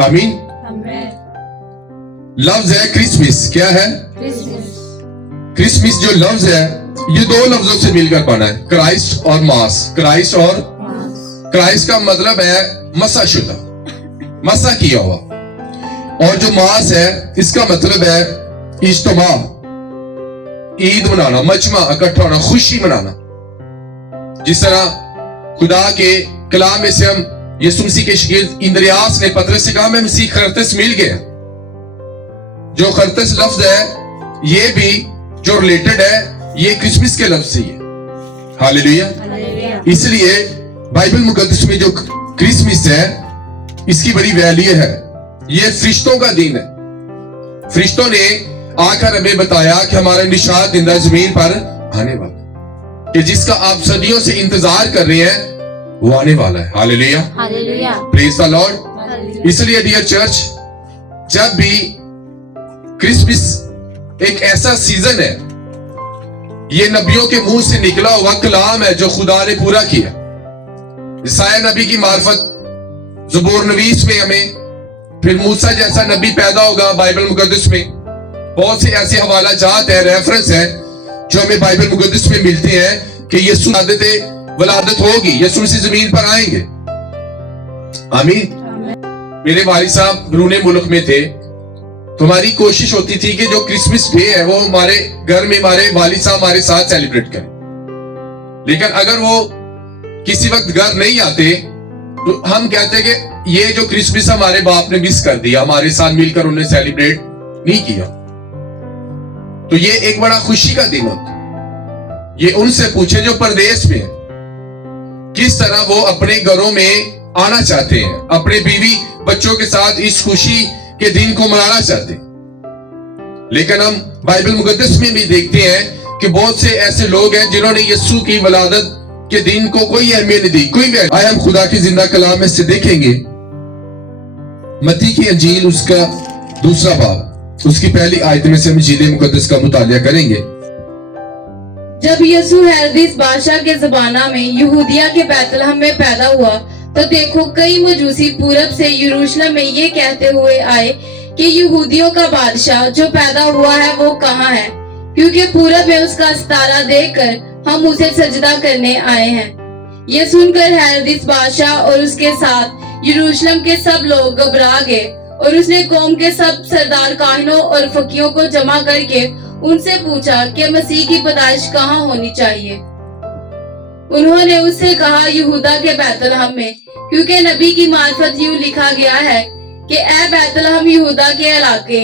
आमीन। लफ्ज है क्रिसमस। क्या है? क्रिसमस जो लफ्ज है ये दो लफ्जों से मिलकर बना है, क्राइस्ट और मास। क्राइस्ट और क्राइस्ट का मतलब है मसा शुदा, मसा किया हुआ, और जो मास है इसका मतलब है इज्तिमा, ईद मनाना, मजमा, इकट्ठा होना, खुशी मनाना। जिस तरह खुदा के कलाम में से हम यीशु मसीह के शागिर्द इंद्रियास ने पतरस से कहा मैं मसीह खरतस मिल गया। जो खरतस लफ्ज है ये भी जो रिलेटेड है ये क्रिसमस के लफ्ज से ही है। हालेलुया। इसलिए बाइबल मुकद्दस में जो क्रिसमस है इसकी बड़ी वैल्यू है। ये फरिश्तों का दिन है। फरिश्तों ने आकर हमें बताया कि हमारा निशान जिंदा जमीन पर आने वाला, कि जिसका आप सदियों से इंतजार कर रहे हैं वो आने वाला है। Hallelujah, praise the Lord. इसलिए डियर चर्च, जब भी क्रिसमस एक ऐसा सीजन है, ये नबियों के मुंह से निकला हुआ कलाम है जो खुदा ने पूरा किया। ईसाया नबी की मार्फत ज़बूर नवीस में हमें फिर मूसा जैसा नबी पैदा होगा। बाइबल मुकद्दस में बहुत से ऐसे हवाला जात है, रेफरेंस है जो हमें बाइबल मुकद्दस में मिलते हैं कि यीशु वलादत होगी, यीशु मसीह जमीन पर आएंगे। आमीन। मेरे वालिद साहब रूने मुल्क में थे तो हमारी कोशिश होती थी कि जो क्रिसमस डे है वो हमारे घर में हमारे वालिद साहब हमारे साथ सेलिब्रेट करें। लेकिन अगर वो किसी वक्त घर नहीं आते तो हम कहते कि ये जो क्रिसमस हमारे बाप ने मिस कर दिया, हमारे साथ मिलकर उन्हें सेलिब्रेट नहीं किया। तो ये एक बड़ा खुशी का दिन होता। ये उनसे पूछे जो परदेश में है, किस तरह वो अपने घरों में आना चाहते हैं, अपने बीवी बच्चों के साथ इस खुशी के दिन को मनाना चाहते हैं। लेकिन हम बाइबल मुकद्दस में भी देखते हैं कि बहुत से ऐसे लोग हैं जिन्होंने यीशु की वलादत के दिन को कोई अहमियत नहीं दी, कोई वैल्यू। आए हम खुदा की जिंदा कलाम में से देखेंगे मत्ती की अंजील उसका 2 बाब उसकी पहली आयत में से हम इंजील मुकद्दस का मुतालिया करेंगे। जब यीशु हेरोदेस बादशाह के ज़माना में यहूदिया के बैतलहम में पैदा हुआ तो देखो कई मजूसी पूरब से यरूशलेम में ये कहते हुए आए कि यहूदियों का बादशाह जो पैदा हुआ है वो कहाँ है, क्योंकि पूरब में उसका सितारा देखकर हम उसे सजदा करने आए हैं। ये सुनकर हेरोदेस बादशाह और उसके साथ यरूशलेम के सब लोग घबरा गए और उसने कौम के सब सरदार काहिनों और फकीरों को जमा करके उनसे पूछा कि मसीह की पैदाइश कहाँ होनी चाहिए। उन्होंने उससे कहा यहूदा के बैतलहम में, क्योंकि नबी की मार्फत यूं लिखा गया है कि ए बैतलहम यहूदा के इलाके,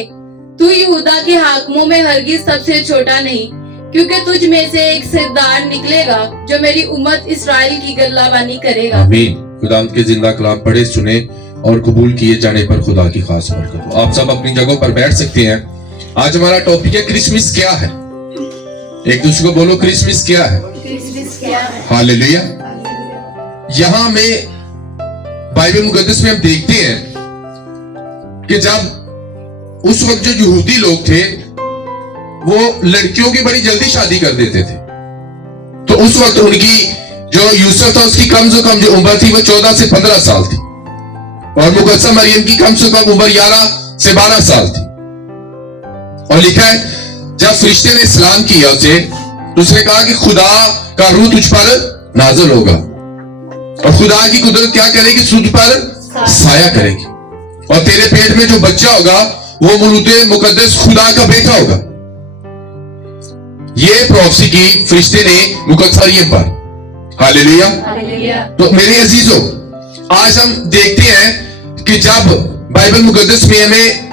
तू यहूदा के हाकिमों में हरगिज सबसे छोटा नहीं, क्योंकि तुझ में से एक सरदार निकलेगा जो मेरी उम्मत इस्राएल की गल्लाबानी करेगा। आमीन। खुदा के जिंदा कलाम पढ़े, सुने और कबूल किए जाने पर खुदा की खास बरकत हो। आप सब अपनी जगहों पर बैठ सकते हैं। आज हमारा टॉपिक है क्रिसमस क्या है। एक दूसरे को बोलो क्रिसमस क्या है। हालेलुया। यहाँ में बाइबल मुकद्दस में हम देखते हैं कि जब उस वक्त जो यहूदी लोग थे वो लड़कियों की बड़ी जल्दी शादी कर देते थे, तो उस वक्त उनकी जो यूसुफ था उसकी कम से कम जो उम्र थी वो 14 से 15 साल थी, और मुकद्दसा मरियम की कम से कम उम्र 11 से 12 साल थी। और लिखा है जब फरिश्ते ने सलाम किया उसे, तो उसने कहा कि खुदा का रूह तुझ पर नाज़िल होगा और खुदा की कुदरत क्या करेगी, तुझ पर साया करेगी, और तेरे पेट में जो बच्चा होगा वो मौलूद मुकद्दस खुदा का बेटा होगा। ये प्रोफेसी की फरिश्ते ने मुकद्दसा मरियम पर। हालेलुया। तो मेरे अजीजों, आज हम देखते हैं कि जब बाइबल मुकद्दस में हमें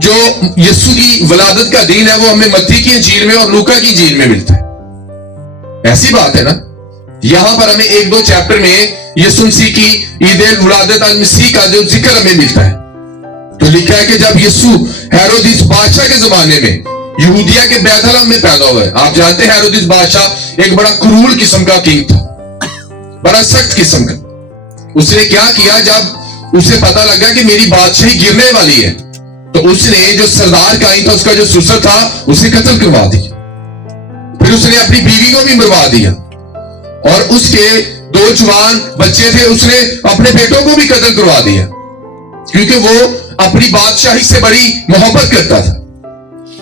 जो यीशु की वलादत का दिन है वो हमें मत्ती की इंजील में और लूका की इंजील में मिलता है। ऐसी बात है ना, यहां पर हमें 1-2 चैप्टर में यीशु मसीह की ईद वलादत अल मसीह का जो जिक्र हमें मिलता है। तो लिखा है कि जब यीशु हेरोदेस बादशाह के जमाने में यहूदिया के बैतलहम में पैदा हुआ है। आप जानते हैं हेरोदेस बादशाह एक बड़ा क्रूर किस्म का किंग था, बड़ा सख्त किस्म का। उसने क्या किया, जब उसे पता लगा कि मेरी बादशाही गिरने वाली है, तो उसने जो सरदार काइन था उसका जो सुसर था उसे कत्ल करवा दिया। फिर उसने अपनी बीवी को भी मरवा दिया, और उसके 2 जवान बच्चे थे उसने अपने बेटों को भी कत्ल करवा दिया। क्योंकि वो अपनी बादशाही से बड़ी मोहब्बत करता था।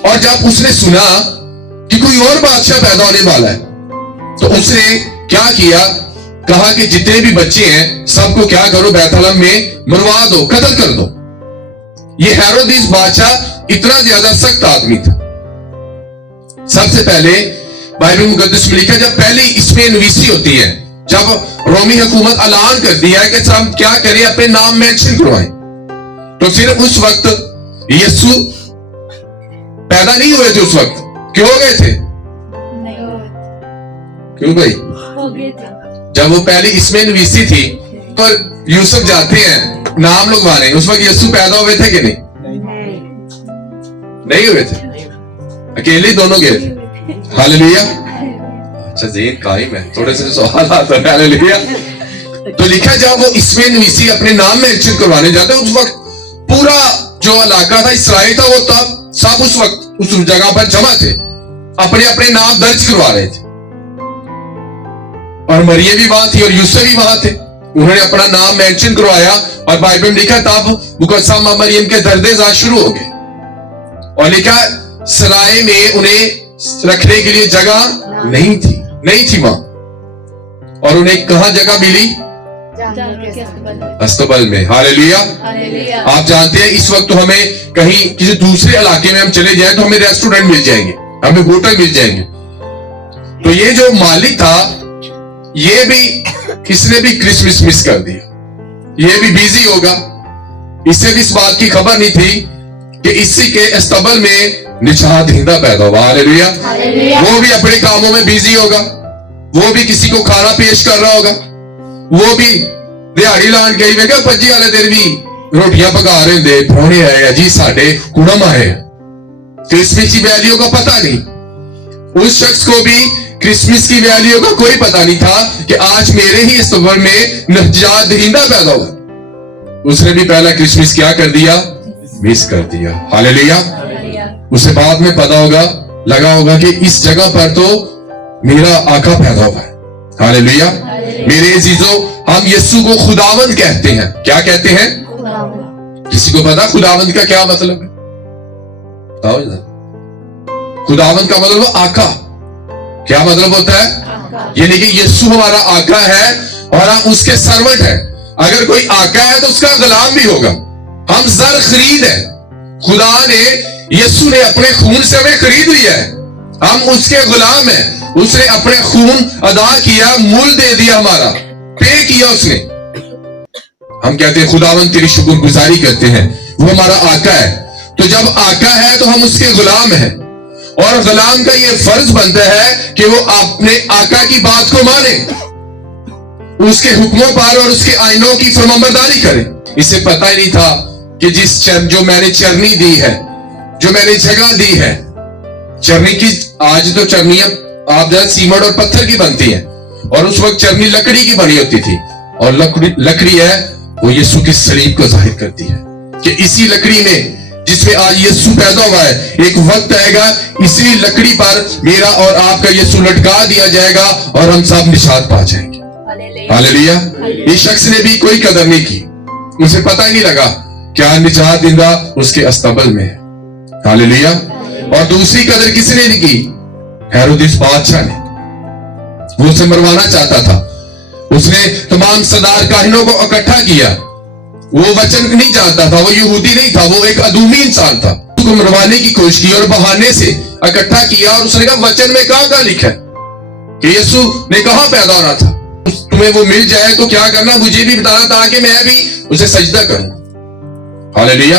और जब उसने सुना कि कोई और बादशाह पैदा होने वाला है तो उसने क्या किया, कहा कि जितने भी बच्चे हैं सबको क्या करो, बैतलहम में मरवा दो, कत्ल कर दो। ये हेरोदेस बादशाह इतना ज्यादा सख्त आदमी था। सबसे पहले बाइबल मुकद्दस में लिखा, जब पहली इसमें नवीसी होती है, जब रोमी हुकूमत ऐलान कर दिया है कि हम क्या करें, अपने नाम मेंशन करवाएं, तो सिर्फ उस वक्त यीशु पैदा नहीं हुए थे। उस वक्त क्यों हो गए थे? क्यों भाई? जब वो पहली इसमें नवीसी थी पर यूसुफ जाते हैं नाम लगवाने, उस वक्त यीशु पैदा हुए थे कि नहीं? नहीं हुए थे, अकेले दोनों गए थे। हालेलुया। अच्छा ज़हन कायम है, थोड़े से सवाल आते हैं। हालेलुया। तो लिखा जब वो इसमें नवीसी अपने नाम मेंशन करवाने जाते, उस वक्त पूरा जो इलाका था इस्राइल था, वो तब सब उस वक्त उस जगह पर जमा थे, अपने अपने नाम दर्ज करवा रहे थे। और मरियम भी वहां थी और यूसुफ भी वहां थे, उन्होंने अपना नाम मेंशन करवाया। और बाइबल में लिखा तब मुकद्दसा मां मरियम के दर्दे ज़ात शुरू हो गए, और लिखा सराय में उन्हें रखने के लिए जगह नहीं थी मां। और उन्हें कहां जगह मिली? अस्तबल में। हालेलुया। आप जानते हैं इस वक्त तो हमें कहीं किसी दूसरे इलाके में हम चले जाएं तो हमें रेस्टोरेंट मिल जाएंगे, हमें होटल मिल जाएंगे। तो ये जो मालिक था, ये भी इसने भी क्रिसमस मिस कर दिया, ये भी बिजी होगा। इससे भी इस बात की खबर नहीं थी कि इसी के अस्तबल में निशात दहिंदा पैदा हुआ। हालेलुया। वो भी अपने कामों में बिजी होगा, वो भी किसी को खाना पेश कर रहा होगा, वो भी दिहाड़ी लान गई मैं क्या पज्जी वाले दिन भी रोटियां पका रहे होंगे, परोने आए जी साडे कुड़म आए। क्रिसमस की वैल्यू का पता नहीं, उस शख्स को भी क्रिसमस की वैल्यू का कोई पता नहीं था कि आज मेरे ही अस्तबल में निजात दहिंदा पैदा हुआ। उसने भी पहला क्रिसमस क्या कर दिया? मिस कर दिया। हालेलुया। उसे बाद में पता होगा, लगा होगा कि इस जगह पर तो मेरा आका पैदा हुआ है। हालेलुया। मेरे अजीजों, हम यीशु को खुदावंद कहते हैं। क्या कहते हैं? किसी को पता खुदावंद का क्या मतलब है? बताओ जरा। खुदावंद का मतलब आका। क्या मतलब होता है? यानी कि यीशु हमारा आका है और हम उसके सर्वेंट हैं। अगर कोई आका है तो उसका गुलाम भी होगा। हम जर खरीद है, खुदा ने यीशु ने अपने खून से हमें खरीद लिया है, हम उसके गुलाम हैं। उसने अपने खून अदा किया, मूल दे दिया, हमारा पे किया उसने। हम कहते हैं खुदावंद तेरी शुक्रगुजारी करते हैं, वो हमारा आका है। तो जब आका है तो हम उसके गुलाम हैं, और गुलाम का ये फर्ज बनता है कि वो अपने आका की बात को माने, उसके हुक्मों पर और उसके आइनों की फरमाबरदारी करे। इसे पता ही नहीं था कि जो मैंने चरनी दी है, जो मैंने जगह दी है, चरनी की, आज तो चरनियां आप जरा सीमेंट और पत्थर की बनती हैं, और उस वक्त चरनी लकड़ी की बनी होती थी। और लकड़ी है वो यीशु की सलीब को जाहिर करती है कि इसी लकड़ी में जिसमें आज यीशु पैदा हुआ है, एक वक्त आएगा इसी लकड़ी पर मेरा और आपका यीशु लटका दिया जाएगा और हम सब निशात पा जाएंगे। हालेलुया। इस शख्स ने भी कोई कदर नहीं की, उसे पता ही नहीं लगा क्या निजात दिंदा उसके अस्तबल में है। हालेलुया। और दूसरी कदर किसने नहीं की? हेरोदेस बादशाह ने। वो उसे मरवाना चाहता था, उसने तमाम सरदार काहिनों को इकट्ठा किया। वो वचन नहीं जानता था, वो यहूदी नहीं था, वो एक अदूमी इंसान था। उसको मरवाने की कोशिश की और बहाने से इकट्ठा किया, और उसने कहा वचन में कहां लिखा है कि यीशु ने कहां पैदा होना था? तुम्हें वो मिल जाए तो क्या करना, मुझे भी बताना ताकि मैं भी उसे सजदा करूं। हालेलुया।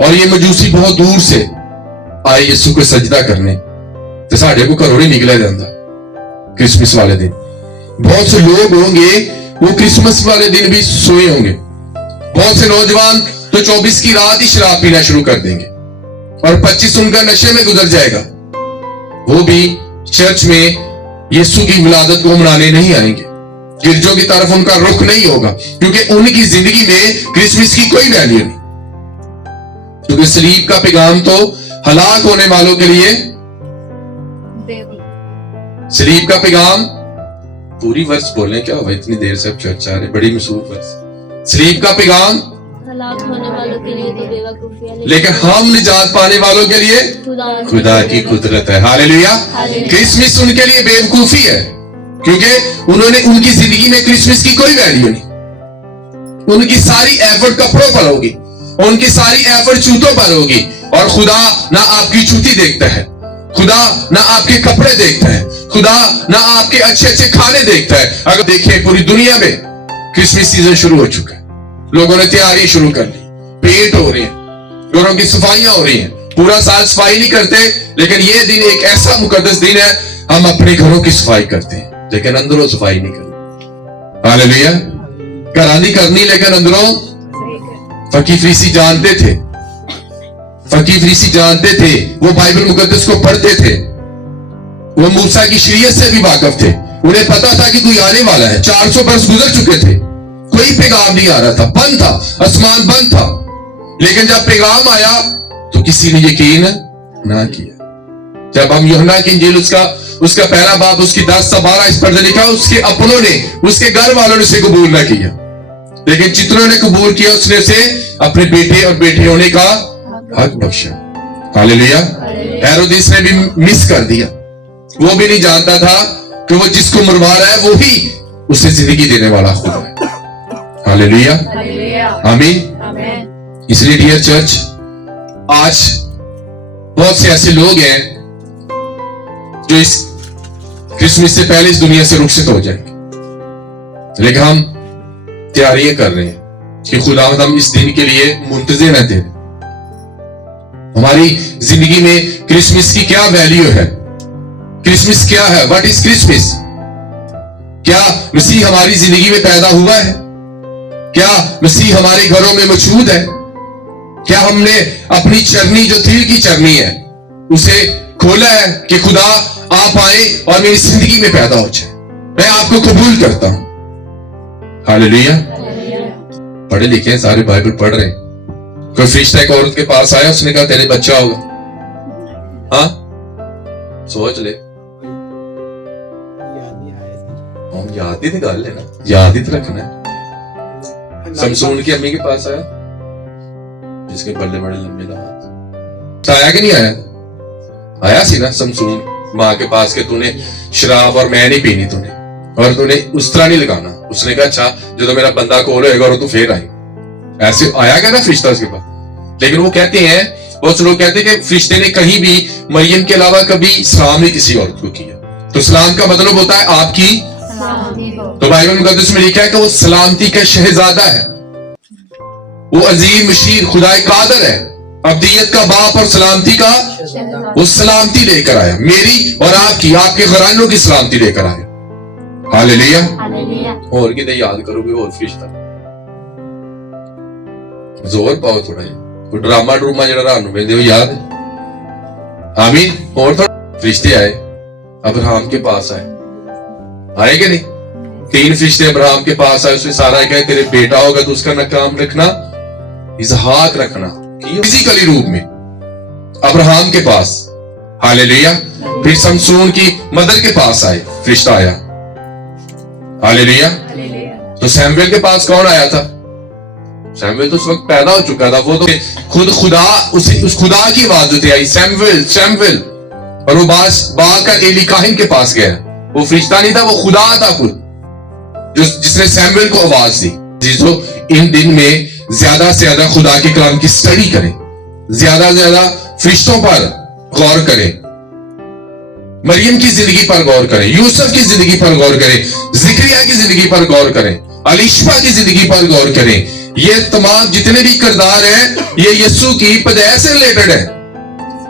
और ये मजूसी बहुत दूर से आए यीशु को सजदा करने, तो साढ़े को घरों नहीं निकला जाता। क्रिसमस वाले दिन बहुत से लोग होंगे वो क्रिसमस वाले दिन भी सोए होंगे। बहुत से नौजवान तो 24 की रात ही शराब पीना शुरू कर देंगे और 25 उनका नशे में गुजर जाएगा। वो भी चर्च में यीशु की विलादत को मनाने नहीं आएंगे, गिरजों की तरफ उनका रुख नहीं होगा, क्योंकि उनकी जिंदगी में क्रिसमस की कोई वैल्यू नहीं। क्योंकि सलीब का पैगाम तो हलाक होने वालों के लिए, सलीब का पैगाम, पूरी वर्ष बोलें क्या हुआ, इतनी देर से अब चर्चा आ रही, बड़ी मशहूर वर्ष। सलीब का पैगाम हलाक होने वालों के लिए तो बेवकूफी है, लेकिन हम निजात पाने वालों के लिए खुदा की कुदरत है। हालेलुया। क्रिसमस उनके लिए बेवकूफी है, क्योंकि उन्होंने उनकी जिंदगी में क्रिसमस की कोई वैल्यू नहीं। उनकी सारी एफर्ट कपड़ों पर होगी, उनकी सारी एफर्ट जूतों पर होगी, और खुदा ना आपकी जूती देखता है, खुदा ना आपके कपड़े देखता है, खुदा ना आपके अच्छे अच्छे खाने देखता है। अगर देखें पूरी दुनिया में क्रिसमस सीजन शुरू हो चुका है, लोगों ने तैयारी शुरू कर ली, पेंट हो रही है, घरों की सफाइयां हो रही हैं। पूरा साल सफाई नहीं करते, लेकिन ये दिन एक ऐसा मुकद्दस दिन है, हम अपने घरों की सफाई करते हैं लेकिन अंदरों सफाई नहीं करते। हालेलुया। घरां दी करनी लेकिन अंदरों फकी फरीसी जानते थे, फकी फरीसी जानते थे, वो बाइबल मुकद्दस को पढ़ते थे, वो मूसा की शरीयत से भी वाकिफ थे, उन्हें पता था कि कोई आने वाला है। 400 बरस गुजर चुके थे, कोई पैगाम नहीं आ रहा था, बंद था, आसमान बंद था, लेकिन जब पैगाम आया तो किसी ने यकीन ना किया। जब हम यूहन्ना की इंजील उसका पहला बाब उसकी 10 से 12 इस पर लिखा, उसके अपनों ने, उसके घर वालों ने उसे कबूल ना किया, लेकिन जितनों ने कबूल किया उसने उसे अपने बेटे और बेटे होने का हक बख्शा। हालेलुया। हेरोदेस ने भी मिस कर दिया, वो भी नहीं जानता था कि वो जिसको मरवा रहा है वो ही उसे जिंदगी देने वाला खुदा है। हालेलुया। आमीन। इसलिए डियर चर्च, आज बहुत से ऐसे लोग हैं जो इस क्रिसमस से पहले इस दुनिया से रुखसत हो जाएंगे, लेकिन हम तैयारियां कर रहे हैं कि खुदावंद हम इस दिन के लिए मुंतज़िर न थे। हमारी जिंदगी में क्रिसमस की क्या वैल्यू है? क्रिसमस क्या है? What is Christmas? क्या मसीह हमारी जिंदगी में पैदा हुआ है? क्या मसीह हमारे घरों में मौजूद है? क्या हमने अपनी चरनी जो दिल की चरनी है उसे खोला है कि खुदा आप आए और मेरी जिंदगी में पैदा हो जाए, मैं आपको कबूल करता हूं। हालेलुया। पढ़े लिखे हैं, सारे बाइबल पढ़ रहे हैं। कोई फरिश्ता एक औरत के पास आया, उसने कहा तेरे बच्चा होगा। हाँ, सोच ले, हम याद ही गल है ना, याद ही तो रखना है। समसून की अम्मी के पास आया, जिसके बल्ले बड़े लंबे लंबे, आया कि नहीं आया? आया सी ना समसून माँ के पास के तूने शराब और मैं नहीं पीनी तूने, और तूने उस तरह नहीं लगाना। उसने कहा अच्छा जो मेरा बंदा कोल होएगा और तू फिर आई। ऐसे आया क्या ना फरिश्ता उसके पास। लेकिन वो कहते हैं, बहुत से लोग कहते हैं कि फरिश्ते ने कहीं भी मरियम के अलावा कभी सलाम नहीं किसी औरत को किया। तो सलाम का मतलब होता है आपकी, तो बाइबल मुकद्दस में लिखा है कि वो सलामती का शहजादा है, वो अजीम मशीर खुदाए कादर है, अब्दियत का बाप और सलामती का वो सलामती लेकर आया, मेरी और आपकी, आपके घरानों की सलामती लेकर आया। हालेलुया। और कितने याद करोगे और फरिश्ता, जोर पाओ थोड़ा, वो ड्रामा जरा रानू में दे याद है। आमीन। और थोड़ा फरिश्ते आए, अब्राहम के पास आए कि नहीं? 3 फरिश्ते अब्राहम के पास आए, उसने सारा कहा तेरे बेटा होगा तो उसका नाम रखना इसहाक रखना, फिजिकली रूप में अब्राहम के पास। हालेलुया। फिर समसून की मदर के पास आए, फरिश्ता आया। हालेलुया। तो सैमुएल के पास कौन आया था? सैमुएल तो उस वक्त पैदा हो चुका था, वो तो खुद खुदा, उस खुदा की आवाज उठे आई, सैमुएल सैमुएल, और वो बाग का एली काहिन के पास गया। वो फरिश्ता नहीं था, वो खुदा था खुद, जिसने सैमुएल को आवाज दी। जिसको इन दिन में ज्यादा से ज्यादा खुदा के कलाम की स्टडी करें, ज्यादा से ज्यादा फरिश्तों पर गौर करें, मरियम की जिंदगी पर गौर करें, यूसुफ की जिंदगी पर गौर करें, जिक्रिया की जिंदगी पर गौर करें, अलीशा की जिंदगी पर गौर करें। ये तमाम जितने भी किरदार हैं ये यीशु की पैदाइश से रिलेटेड है।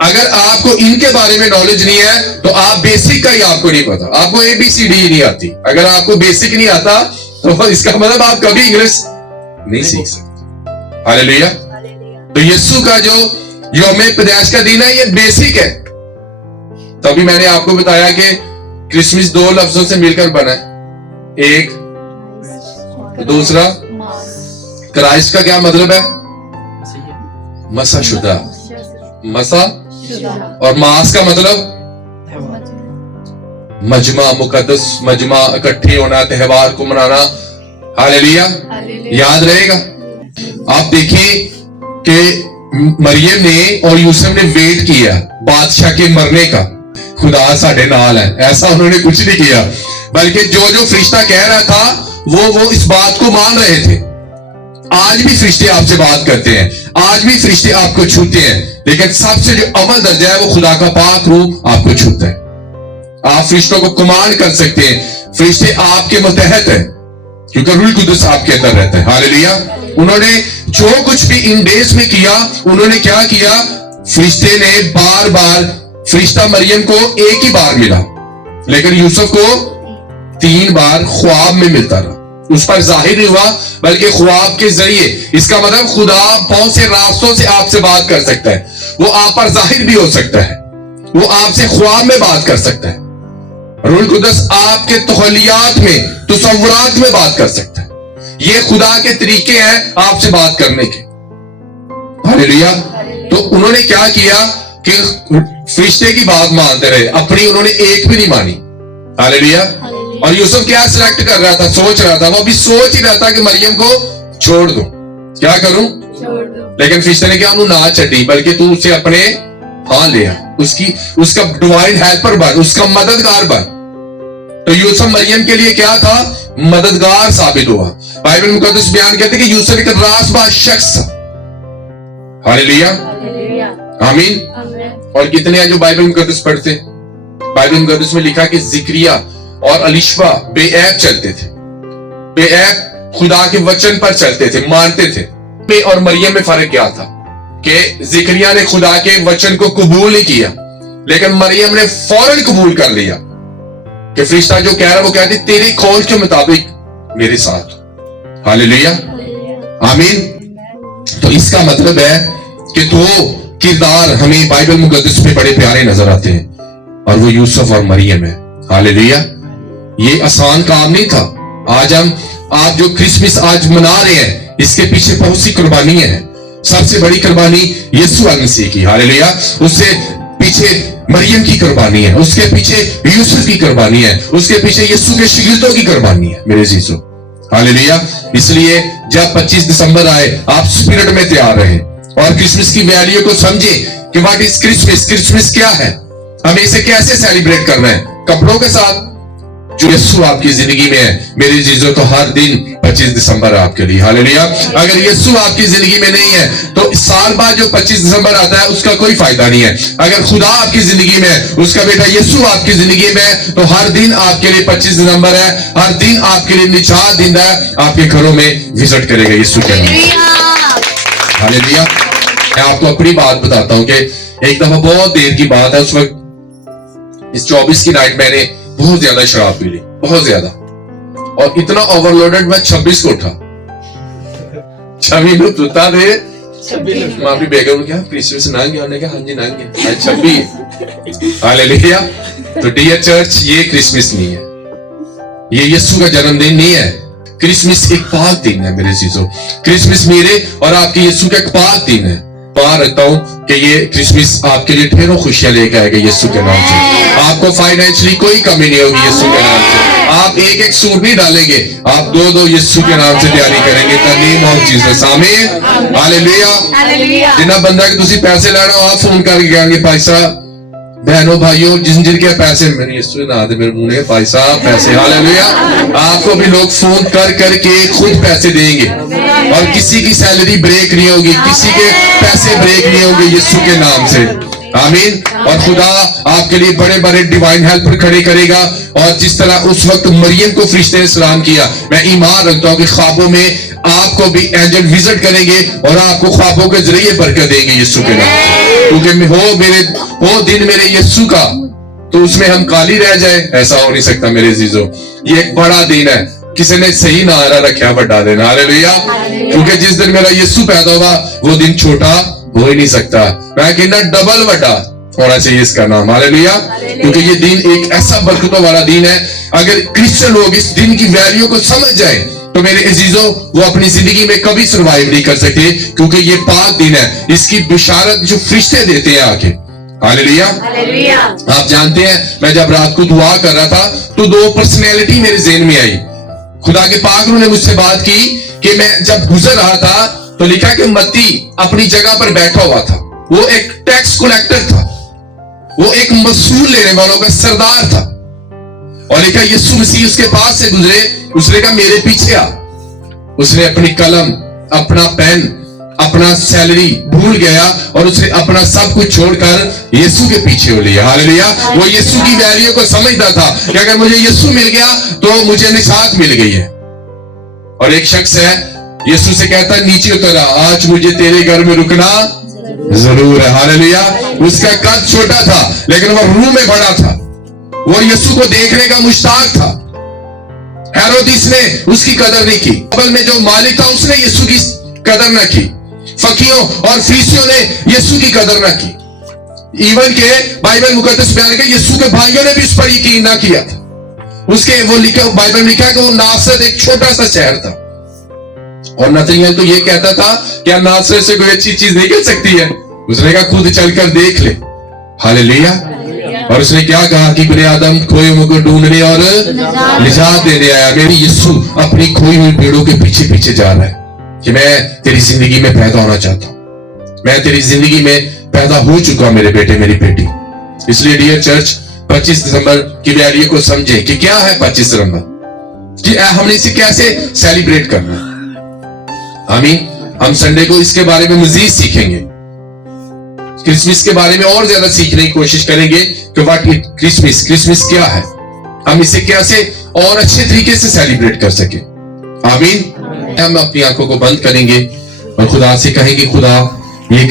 अगर आपको इनके बारे में नॉलेज नहीं है तो आप बेसिक का ही आपको नहीं पता, आपको ABCD ही नहीं आती। अगर आपको बेसिक नहीं आता तो इसका मतलब आप कभी इंग्लिश नहीं सीख सकते। हालेलुया। तो यीशु का जो यौम पैदाइश का दिन है ये बेसिक है। तभी मैंने आपको बताया कि क्रिसमस 2 लफ्जों से मिलकर बना है, एक दूसरा क्राइस्ट का क्या मतलब है? मसा शुदा, मसा, और मास का मतलब मजमा, मुकद्दस मजमा, इकट्ठे होना, त्योहार को मनाना। हालेलुया। याद रहेगा। आप देखें कि मरियम ने और यूसुफ ने वेट किया बादशाह के मरने का, खुदा साडे नाल है, ऐसा उन्होंने कुछ नहीं किया, बल्कि जो जो फरिश्ता कह रहा था वो इस बात को मान रहे थे। आज भी फरिश्ते आपसे बात करते हैं, आज भी फरिश्ते आपको छूते हैं, लेकिन सबसे जो अमल दर्जा है वो खुदा का पाक रूह आपको छूता है। आप फरिश्तों को कमांड कर सकते हैं, फरिश्ते आपके मतहत है क्योंकि रूह कुदस आपके अंदर रहता है। हालेलुया। उन्होंने जो कुछ भी इन डेज में किया, उन्होंने क्या किया, फरिश्ते ने बार बार, फरिश्ता मरियम को एक ही बार मिला, लेकिन यूसुफ को 3 बार ख्वाब में मिलता रहा। उस पर जाहिर नहीं हुआ, बल्कि ख्वाब के जरिए। इसका मतलब खुदा बहुत से रास्तों से आपसे बात कर सकता है। वो आप पर जाहिर भी हो सकता है, वो आपसे ख्वाब में बात कर सकता है। रूह कुदस आपके तखलियात में, तसव्वुरात में बात कर सकता है। ये खुदा के तरीके हैं आपसे बात करने के। हालेलुया। तो उन्होंने क्या किया कि फरिश्ते की बात मानते रहे, अपनी उन्होंने एक भी नहीं मानी। हालेलुया। और यूसुफ क्या सिलेक्ट कर रहा था, सोच रहा था, वो अभी सोच ही रहा था कि मरियम को छोड़ दूं, क्या करूं, लेकिन फरिश्ते ने क्या ना छड़ी, बल्कि तू उसे अपने हाँ ले आ, उसका डिवाइन हेल्पर बन, उसका मददगार बन। तो यूसुफ मरियम के लिए क्या था, मददगार साबित हुआ। बाइबल मुकद्दस बयान कहते हैं कि यूसुफ एक रासबाज शख्स था। हालेलुया, आमीन। और कितने हैं जो बाइबल मुकद्दस पढ़ते? बाइबल मुकद्दस में लिखा कि जिक्रिया और अलिशबा बेऐब चलते थे, बेऐब खुदा के वचन पर चलते थे, मानते थे। पे और मरियम में फर्क क्या था कि जिक्रिया ने खुदा के वचन को कबूल नहीं किया, लेकिन मरियम ने फौरन कबूल कर लिया कि फरिश्ता जो कह रहा वो कहती तेरे कौल के मुताबिक मेरे साथ। हालेलुया, आमीन। तो इसका मतलब है कि दो किरदार हमें बाइबल मुकद्दस में बड़े प्यारे नजर आते हैं, और वो यूसुफ और मरियम है। हालेलुया। ये आसान काम नहीं था। आज आप जो क्रिसमस आज मना रहे हैं, इसके पीछे बहुत सी कुर्बानियां हैं। सबसे बड़ी कुर्बानी यीशु मसीह की। हालेलुया। उससे पीछे मरियम की कुर्बानी है, उसके पीछे यूसुफ की कुर्बानी है, उसके पीछे यीशु के शिगिर्दों की कुर्बानी है मेरे जीजो। हालेलुया। इसलिए जब 25 दिसंबर आए, आप स्पिरिट में तैयार रहे और क्रिसमस की वैल्यू को समझे कि व्हाट इज क्रिसमस, क्रिसमस क्या है, हमें इसे कैसे सेलिब्रेट करना है, कपड़ों के साथ। जो यीशु आपकी जिंदगी में है मेरे जीजो, तो हर दिन 25 दिसंबर है आपके लिए। हालेलुया। अगर यीशु आपकी जिंदगी में नहीं है तो साल बाद जो 25 दिसंबर आता है उसका कोई फायदा नहीं है। अगर खुदा आपकी जिंदगी में है, उसका बेटा यीशु आपकी जिंदगी में है, तो हर दिन आपके लिए 25 दिसंबर है, हर दिन आपके लिए निजात दिन है, आपके घरों में विजिट करेगा यीशु के नाम। हालेलुया। मैं आपको अपनी बात बताता हूं कि एक दफा बहुत देर की बात है, उस वक्त इस 24 की नाइट मैंने बहुत ज्यादा शराब पी ली, बहुत ज्यादा, और इतना ओवरलोडेड, मैं 26 को उठा। 26 तुता दे माफी बेगम क्या क्रिसमस नांगे होने का, हाँ जी नांगे आज 26। हालेलुया। तो डियर चर्च, ये क्रिसमस नहीं है, ये यीशु का जन्मदिन नहीं है। क्रिसमस एक पाक दिन है मेरे चीजों। क्रिसमस मेरे और आपके यीशु का एक पाक दिन है। बाहर रखता हूं कि ये क्रिसमस आपके लिए ढेरों खुशियां लेकर आएगा यीशु के नाम से। आपको फाइनेंशियली कोई कमी नहीं होगी यीशु के नाम से। आप एक एक सूट नहीं डालेंगे, आप दो यीशु के नाम से तैयारी करेंगे। द नेम ऑफ जीसस, आमीन, हालेलुया। जिन्ना बंदा कि तुसी पैसे लेना, आप फोन करके कहेंगे भाई साहब, बहनों भाइयों, जिनके पैसे मेरे यीशु ना दे मेरे मुंह ने भाई साहब पैसे। हालेलुया। आपको भी लोग फोन कर करके खुद पैसे देंगे, और किसी की सैलरी ब्रेक नहीं होगी, किसी के पैसे ब्रेक नहीं होंगे यीशु के नाम से। आमीन। और खुदा आपके लिए बड़े बड़े डिवाइन हेल्पर खड़े करेगा, और जिस तरह उस वक्त मरियम को फरिश्ते ने सलाम किया, मैं ईमान रखता हूं कि ख्वाबों में आपको भी एंजल विजिट करेंगे और आपको ख्वाबों के जरिए बरकत देंगे यीशु के नाम से। क्योंकि वो दिन मेरे यीशु का, तो उसमें हम खाली रह जाए, ऐसा हो नहीं सकता मेरे जीजो। ये एक बड़ा दिन है, किसी ने सही नारा रखा बड़ा दिन। हालेलुया। क्योंकि जिस दिन मेरा यीशु पैदा हुआ वो दिन छोटा हो ही नहीं सकता, मैं कहना डबल बड़ा होना चाहिए इसका नाम। हालेलुया। क्योंकि ये दिन एक ऐसा बरकतों वाला दिन है। अगर क्रिश्चियन लोग इस दिन की वैल्यू को समझ जाए तो मेरे अजीजों, वो अपनी जिंदगी में कभी सर्वाइव नहीं कर सकते, क्योंकि ये पाक दिन है। इसकी बिशारत जो फरिश्ते देते हैं आके। हालेलुया। आप जानते हैं, मैं जब रात को दुआ कर रहा था तो 2 पर्सनैलिटी मेरे ज़हन में आई। खुदा के पाक ने मुझसे बात की कि मैं जब गुजर रहा था तो लिखा कि मत्ती अपनी जगह पर बैठा हुआ था, वो एक टैक्स कलेक्टर था, वो एक वसूल लेने वालों का सरदार था। और लिखा यीशु मसीह उसके पास से गुजरे, उसने कहा मेरे पीछे आ। उसने अपनी कलम, अपना पेन, अपना सैलरी भूल गया और उसने अपना सब कुछ छोड़कर यीशु के पीछे हो लिया। हालेलुया। वो यीशु की वैल्यू को समझता था कि अगर मुझे यीशु मिल गया तो मुझे निजात मिल गई है। और एक शख्स है, यीशु से कहता है नीचे उतरा, आज मुझे तेरे घर में रुकना जरूर है। हालेलुया। उसका कद छोटा था लेकिन वो रूह में बड़ा था, वो यीशु को देखने का मुश्ताक था। हेरोदिस ने उसकी कदर नहीं की, बबल में जो मालिक था उसने यीशु की कदर न की, फकीरों और फरीसियों ने यीशु की कदर न की। इवन के बाइबल मुकद्दस बयान के यीशु के भाइयों ने भी उस पर यकीन ना किया था। उसके वो लिखा, बाइबल में लिखा कि वो नासरत एक छोटा सा शहर था और नतनएल तो ये कहता था क्या नासरत से कोई अच्छी चीज निकल सकती है। उसने कहा खुद चलकर देख ले। हालेलुया। और उसने क्या कहा कि बने आदम खोए हुए को ढूंढने और निजात देने आया। मेरी यीशु अपनी खोई हुई भेड़ों के पीछे पीछे जा रहा है कि मैं तेरी जिंदगी में पैदा होना चाहता हूं, मैं तेरी जिंदगी में पैदा हो चुका मेरे बेटे मेरी बेटी। इसलिए डियर चर्च 25 दिसंबर की वैल्यू को समझे कि क्या है 25 दिसंबर, कि हमने इसे कैसे सेलिब्रेट करना है। आमीन। हम संडे को इसके बारे में मजीद सीखेंगे, क्रिसमस के बारे में और ज्यादा सीखने की कोशिश करेंगे कि व्हाट इज क्रिसमस क्या है, हम इसे कैसे और अच्छे तरीके से सेलिब्रेट कर सके। आमीन। हम अपनी आंखों को बंद करेंगे और खुदा से कहेंगे खुदा ये